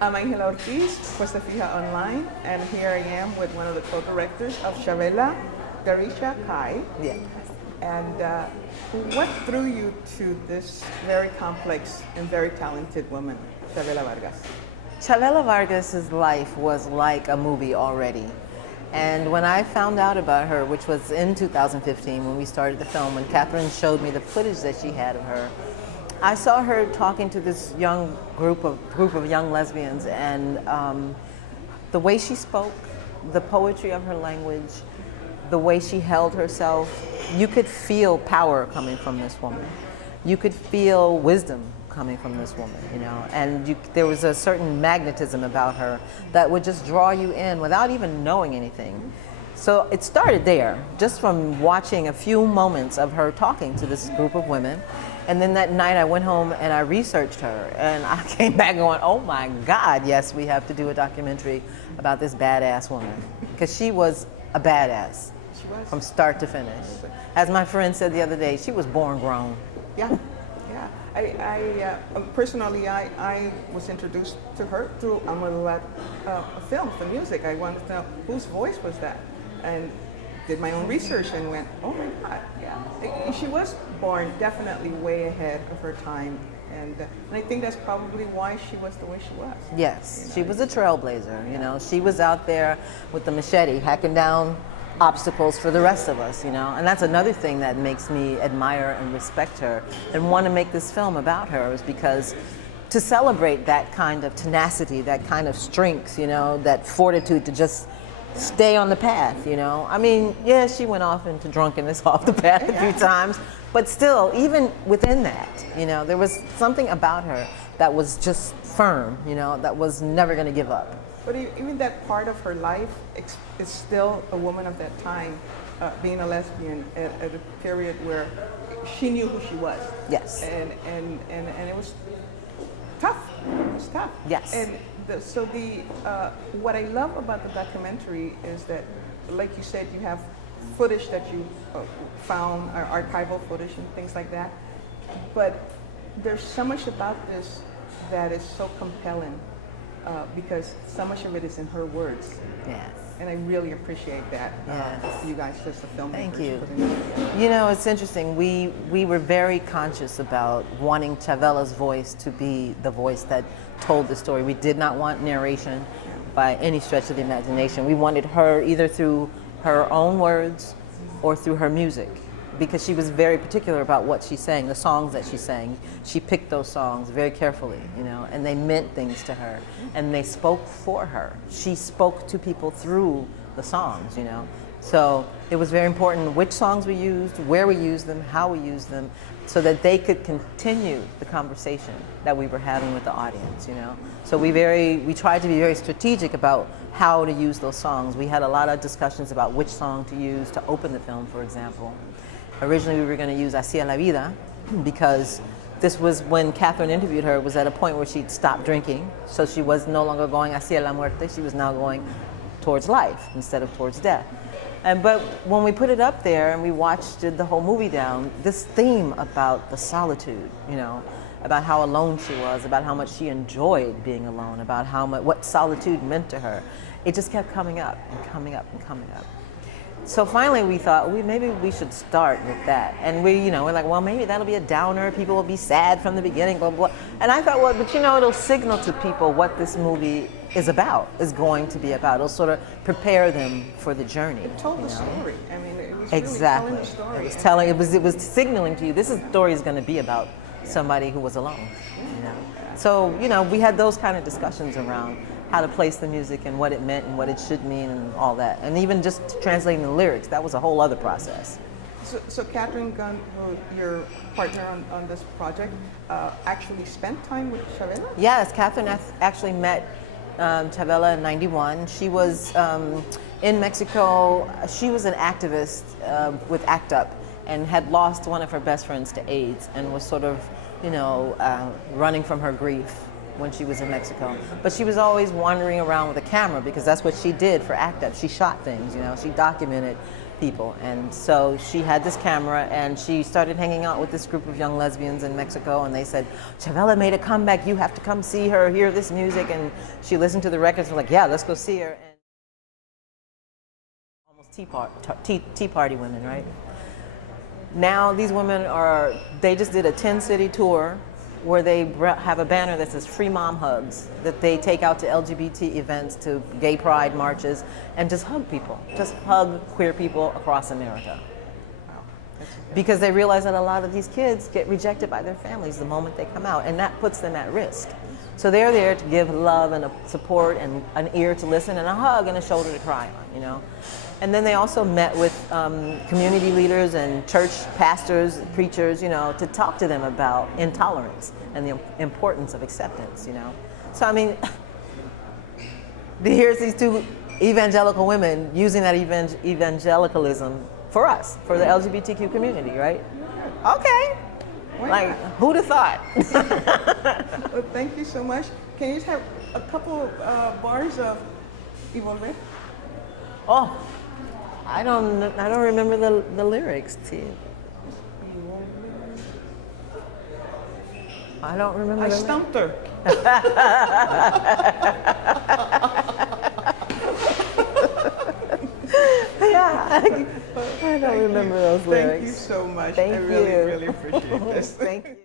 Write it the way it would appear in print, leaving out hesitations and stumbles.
I'm Angela Ortiz, Costa Fija Online, and here I am with one of the co-directors of Chavela, Daresha Kyi. Yeah. And what drew you to this very complex and very talented woman, Chavela Vargas? Chavela Vargas' life was like a movie already. And when I found out about her, which was in 2015 when we started the film, when Catherine showed me the footage that she had of her, I saw her talking to this young group of young lesbians, and the way she spoke, the poetry of her language, the way she held herself, you could feel power coming from this woman. You could feel wisdom coming from this woman, you know, and there was a certain magnetism about her that would just draw you in without even knowing anything. So it started there, just from watching a few moments of her talking to this group of women. And then that night I went home and I researched her, and I came back going, oh my God, yes, we have to do a documentary about this badass woman. Because she was a badass. She was. From start to finish. As my friend said the other day, she was born grown. Yeah, yeah. Personally, I was introduced to her through Amaluat films, the music. I wanted to know whose voice was that, and did my own research and went, oh my God, yeah. She was born definitely way ahead of her time, and I think that's probably why she was the way she was. Yes, you know? she was a trailblazer, you know. She was out there with the machete, hacking down obstacles for the rest of us, you know. And that's another thing that makes me admire and respect her and want to make this film about her, is because to celebrate that kind of tenacity, that kind of strength, you know, that fortitude to just stay on the path, you know. I mean, yeah, she went off into drunkenness off the path a few times, but still, even within that, you know, there was something about her that was just firm, you know, that was never going to give up. But even that part of her life is still a woman of that time, being a lesbian at a period where she knew who she was. Yes. And it was tough. It was tough. Yes. And what I love about the documentary is that, like you said, you have footage that you found, archival footage and things like that. But there's so much about this that is so compelling. Because so much of it is in her words. Yes. And I really appreciate that. Yes. You guys, just the filmmakers. Thank you. putting it together. You know, it's interesting. We were very conscious about wanting Chavela's voice to be the voice that told the story. We did not want narration by any stretch of the imagination. We wanted her either through her own words or through her music, because she was very particular about what she sang, the songs that she sang. She picked those songs very carefully, you know, and they meant things to her, and they spoke for her. She spoke to people through the songs, you know. So it was very important which songs we used, where we used them, how we used them, so that they could continue the conversation that we were having with the audience, you know. So we tried to be very strategic about how to use those songs. We had a lot of discussions about which song to use to open the film, for example. Originally, we were going to use Hacia la Vida, because this was when Catherine interviewed her, was at a point where she'd stopped drinking. So she was no longer going hacia la muerte, she was now going towards life instead of towards death. But when we put it up there and we watched the whole movie down, this theme about the solitude, you know, about how alone she was, about how much she enjoyed being alone, about how much, what solitude meant to her, it just kept coming up and coming up and coming up. So finally we thought, maybe we should start with that. And we're like, well, maybe that'll be a downer. People will be sad from the beginning, blah, blah. And I thought, well, but you know, it'll signal to people what this movie is going to be about. It'll sort of prepare them for the journey. It told the story. I mean, it was exactly. Really telling the story. It was signaling to you, this story is going to be about somebody who was alone, you know. So, you know, we had those kind of discussions around how to place the music and what it meant and what it should mean and all that. And even just translating the lyrics, that was a whole other process. So Catherine Gunn, your partner on this project, actually spent time with Chavela? Yes, Catherine actually met Chavela in '91. She was in Mexico. She was an activist with ACT UP and had lost one of her best friends to AIDS and was sort of, you know, running from her grief when she was in Mexico. But she was always wandering around with a camera, because that's what she did for ACT UP. She shot things, you know, she documented people. And so she had this camera and she started hanging out with this group of young lesbians in Mexico, and they said, Chavela made a comeback, you have to come see her, hear this music. And she listened to the records and was like, yeah, let's go see her. And almost tea party women, right? Now these women they just did a 10-city tour where they have a banner that says Free Mom Hugs, that they take out to LGBT events, to gay pride marches, and just hug people, just hug queer people across America. Wow. Because they realize that a lot of these kids get rejected by their families the moment they come out, and that puts them at risk. So they're there to give love and a support and an ear to listen and a hug and a shoulder to cry on, you know. And then they also met with community leaders and church pastors, preachers, you know, to talk to them about intolerance and the importance of acceptance, you know. So, I mean, here's these two evangelical women using that evangelicalism for us, for the LGBTQ community, right? Okay. Like, who'd have thought? Well, thank you so much. Can you have a couple bars of Evolver? Oh, I don't remember the lyrics, T. I don't remember. I stumped her. Yeah, I don't remember those lyrics. Thank you so much. Thank I really, you. really appreciate this. Thank you.